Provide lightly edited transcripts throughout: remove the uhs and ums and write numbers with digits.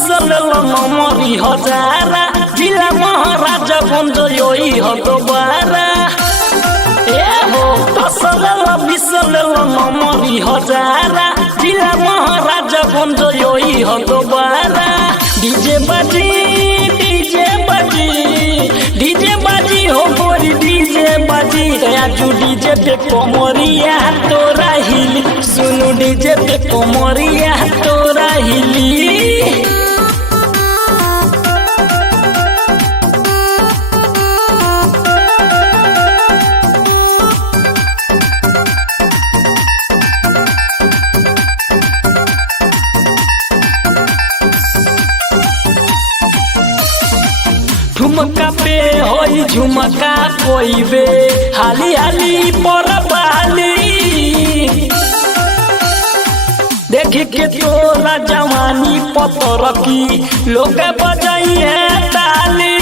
मरी हजारा जिला महाराजा गंज योई हो दोबारा ए हो दसला बिसला मरी हजारा जिला महाराजा गंज योई हो दोबारा डीजे बाजी हो गोरी डीजे बाजी आजू डीजे पे कोमरिया तोरा हिली सुनु डीजे पे कोमरिया तोरा हिली झुमका पे होई झुमका कोईबे हाली हाली पर बाली देखी के तोरा जवानी पतर की लोग बजाई है ताली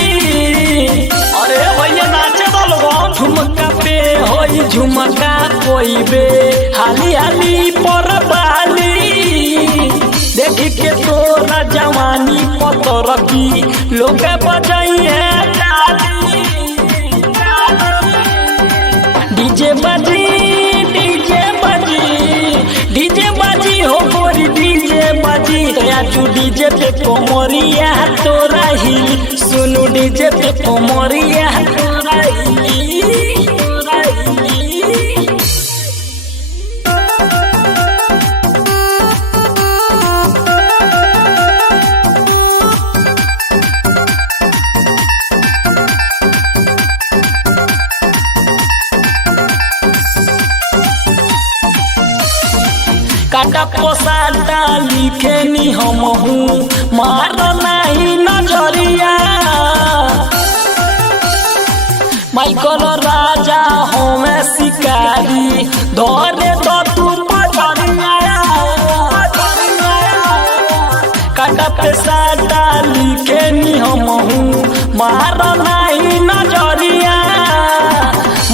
अरे भैया नाचे दो झुमका पे होई झुमका कोईबे हाली हाली पर बाली देखी के तोरा जवानी पतर की लोग बजाई है डीजे बाजी हो गोरी डीजे बाजी आजू डीजे पे कोमरिया तोरा हिली सुनु डीजे पे कोमरिया तोरा हिली काटा पोसाटा लिखे नी हम हूँ मार नहीं नजरिया माइकल राजा हमें शिकारी धोरे तो तू पजरिया काटा पोसाटा लिखे नी हम हूँ मार नहीं नजरिया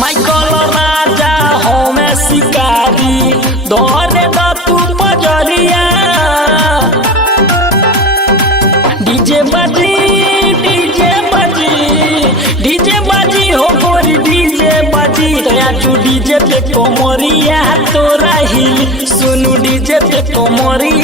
माइकल राजा हमें शिकारी धोरे डीजे बाजी हो गोरी डीजे बाजी आजू डीजे पे कोमरिया तोरा हिली सुनु डीजे पे कोमरिया